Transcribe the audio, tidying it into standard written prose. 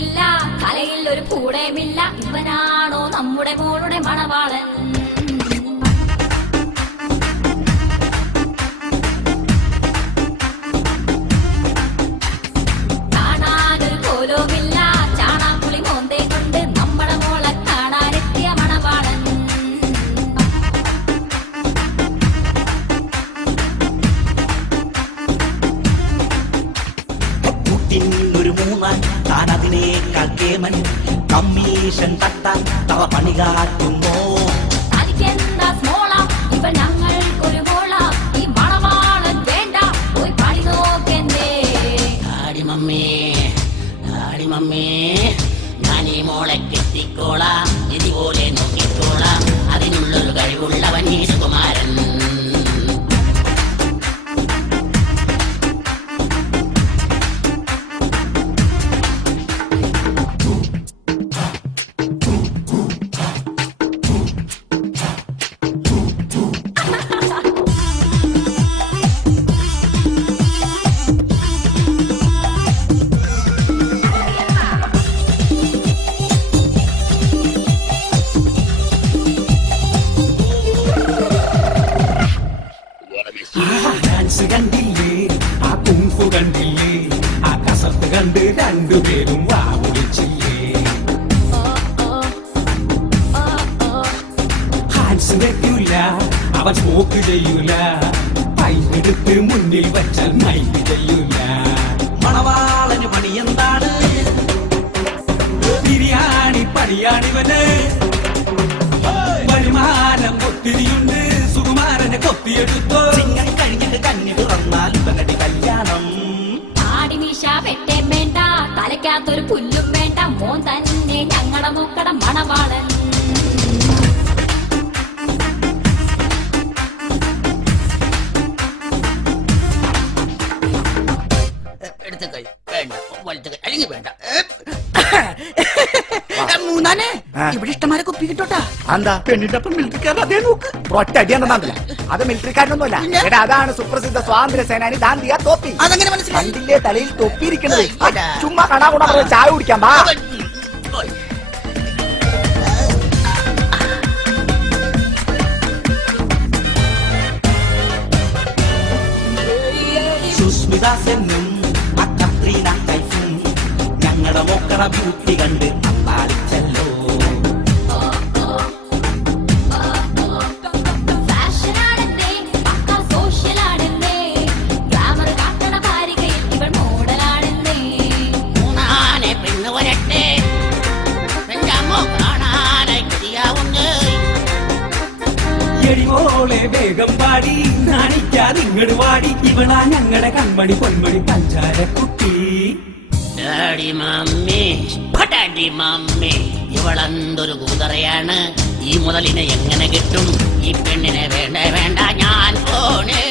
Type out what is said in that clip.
ഇല്ല, തലയിൽ ഒരു കൂടയുമില്ല. ഇവനാണോ നമ്മുടെ മോളുടെ മണവാളൻ? കാണാനൊരു കോലവുമില്ല, ചാണാപ്പുളി മോന്തേ കൊണ്ട് നമ്മുടെ മോളെ കാണാനെത്തിയ മണവാളൻ. ഒരു മൂന്നാൻ താൻ അതിനേക്കാൾ കേമൻ, കമ്മീഷൻ തട്ടാൻ തവ പണി കാട്ടുന്നു. തനിക്കെന്താ സ്മോള, ഇവ ഞങ്ങൾക്കൊരു മോള. ഈ മണവാളൻ വേണ്ട, പോയി പണി നോക്കണ്ടേ. ആടി മമ്മേ ഞാൻ ഈ മോളെ കെട്ടിക്കോളാം, ഇതുപോലെ നോക്കിക്കോളാം. അതിനുള്ളൊരു കഴിവുള്ളവൻ ഈ സുകുമാരൻ. കണ്ടില്ലേ, ആ കുങ്ഫു കണ്ടില്ലേ, ആ കസർത്ത് കണ്ട് രണ്ടുപേരും വാ വിളിച്ചില്ലേ. ഹാൻസ് വെക്കൂല, അവൻ സ്മോക്ക് ചെയ്യൂല, പൈനെടുത്ത് മുന്നിൽ വച്ചാൽ മൈക്ക് ചെയ്യൂല. മണവാളന് പണി എന്താണ്? ബിരിയാണി പണിയാണിവന്. വരുമാനം ഒത്തിരിയുണ്ട്, സുകുമാരനെ കൊത്തിയെടുത്തോ. ചിങ്ങം കഴിഞ്ഞിട്ട് കന്നി തുറന്നാൽ ഇവനടി കല്യാണം. ആടിമീശ വെട്ടേം വേണ്ട, തലയ്ക്കകത്തൊരു പുല്ലും വേണ്ട. മോൻ തന്നെ ഞങ്ങളുടെ നോക്കട മണവാളൻ. എടുത്ത് കൈ വേണ്ട, വലത്ത് കൈ അല്ലെങ്കിൽ വേണ്ട. മൂന്നാനെ ഇവിടെ ഇഷ്ടമാരെ കുപ്പി കിട്ടോട്ടാ. എന്താ പെണ്ണിന്റെ ഒപ്പം മിലിറ്ററിക്കാരൻ അതേ നോക്ക്. ഒറ്റ അടിയാണെന്നല്ല, അത് മിലിറ്ററിക്കാരനൊന്നുമല്ല. എടാ, അതാണ് സുപ്രസിദ്ധ സ്വാതന്ത്ര്യ സേനാനി ദാന്തിയ തോപ്പി. അതെങ്ങനെ മനസ്സിലായി? കണ്ടില്ലേ തലയിൽ തൊപ്പിയിരിക്കുന്നത്? ചുമ്മാ കാണാ കൂടാ ചായ കുടിക്കാം. വാ. സുസ്മിത സെന്നും കത്രീന കൈഫും ഞങ്ങളുടെ മോക്കട ബ്യൂട്ടി കണ്ട് അമ്പാളിച്ചല്ലോ. ഫാഷനാണെന്നേ, പക്കാ സോഷ്യലാണെന്നേ, ഗ്ലാമർ കാട്ടണ ഭാരികയിൽ ഇവൾ മോഡലാണെന്നേ. മൂന്നാനെ പെണ്ണ് വരട്ടെ, എന്റെ അമ്മ കാണാനായി കൊതിയാവുന്നേ. എടിമോളെ വേഗം പാടി, നാണിക്കാതിങ്ങട് വാടി. ഇവളാ ഞങ്ങളുടെ കൺമണി പൊന്മണി പഞ്ചാരക്കുട്ടി. ഡാഡി മമ്മി, പടാഡി മമ്മി, ഇവളെന്തൊരു കൂതറയാണ്. ഈ മുതലിനെ എങ്ങനെ കിട്ടും? ഈ പെണ്ണിനെ വേണ്ട വേണ്ട, ഞാൻ പോണേ.